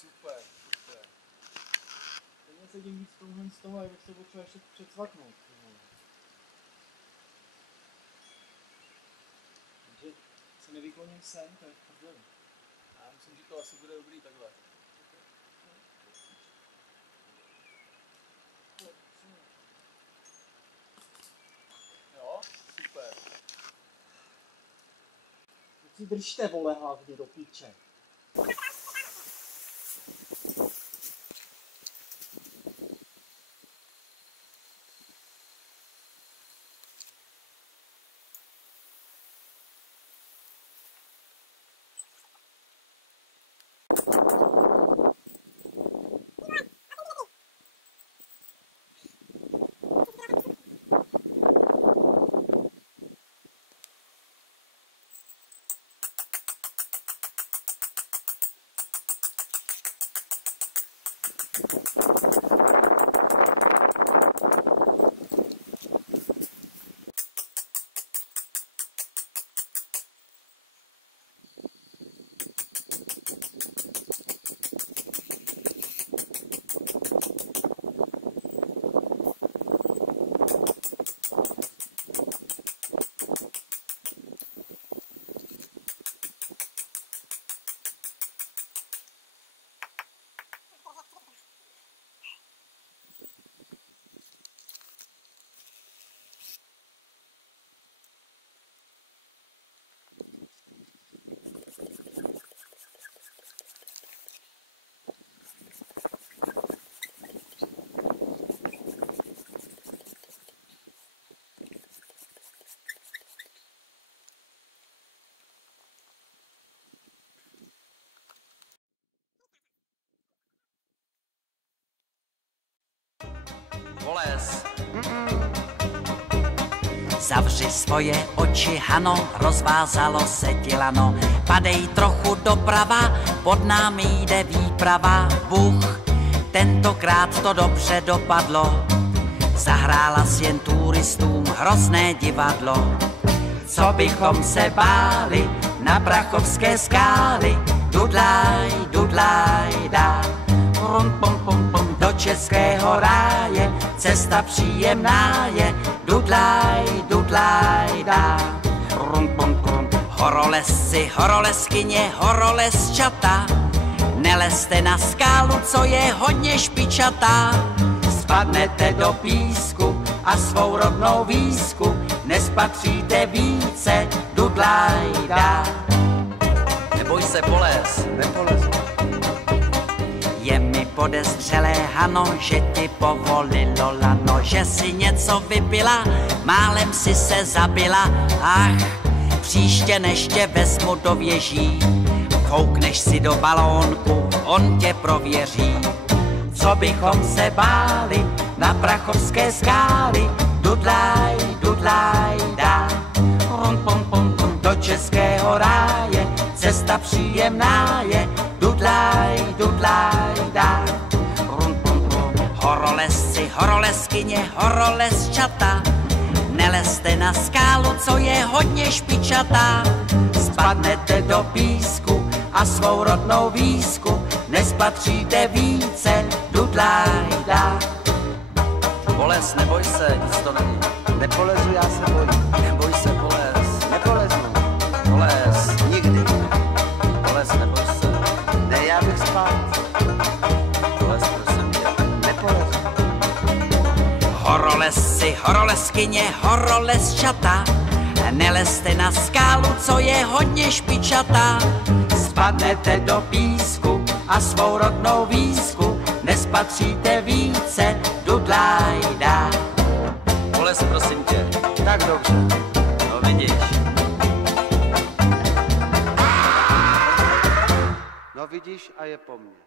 super, super. Teď sedím víc touhle z toho, jak se potřeba ještě předsvaknout. Takže se nevykloním sem, to je v pohodě. Já myslím, že to asi bude dobrý takhle. Jo, super. Teď si držte, vole, hlavně do píče. Voles. Zavři svoje oči, Hano, rozvázalo se ti lano. Padej trochu doprava, pod námi jde výprava. Bůh, tentokrát to dobře dopadlo. Zahrála s jen turistům hrozné divadlo. Co bychom se báli na Prachovské skály. Dudlaj, dudlaj, dá. Rum, pum, pum, pum, do českého ráje, cesta příjemná je, dudlaj, dudlaj, dá. Rum, pum, pum. Horolezci, horolezkyně, horolezčata, nelezte na skálu, co je hodně špičatá. Spadnete do písku a svou rodnou výsku nespatříte více, dudlaj, dá. Neboj se, polez. Nepolezu. Je mi podezřelé, Hano, že ti povolilo lano, že si něco vypila, málem si se zabila. Ach, příště než tě vezmu do věží, koukneš si do balónku, on tě prověří. Co bychom se báli na Prachovské skály, dudlaj, dudlaj, dá. Rum, pum, pum, pum, do českého ráje, cesta příjemná je, dudlaj, dudlaj, dá. Rum, pum, pum. Horolezci, horolezkyně, horolezčata, nelezte na skálu, co je hodně špičatá. Spadnete do písku a svou rodnou výsku nespatříte více, dudlaj, dá. Polez, neboj se, nic to není. Nepolezu, já se bojím. Neboj se, polez. Nepolezu. Polez. Nikdy. Polez, neboj se. Ne, já bych spát. Polez, prosím tě. Nepolezu. Horolezci, horolezkyně, horolezčata, nelezte na skálu, co je hodně špičatá. Spadnete do písku a svou rodnou výsku nespatříte více, dudlaj, dá. Polez, prosím tě. Tak dobře. No vidíš. No vidíš a je po mně.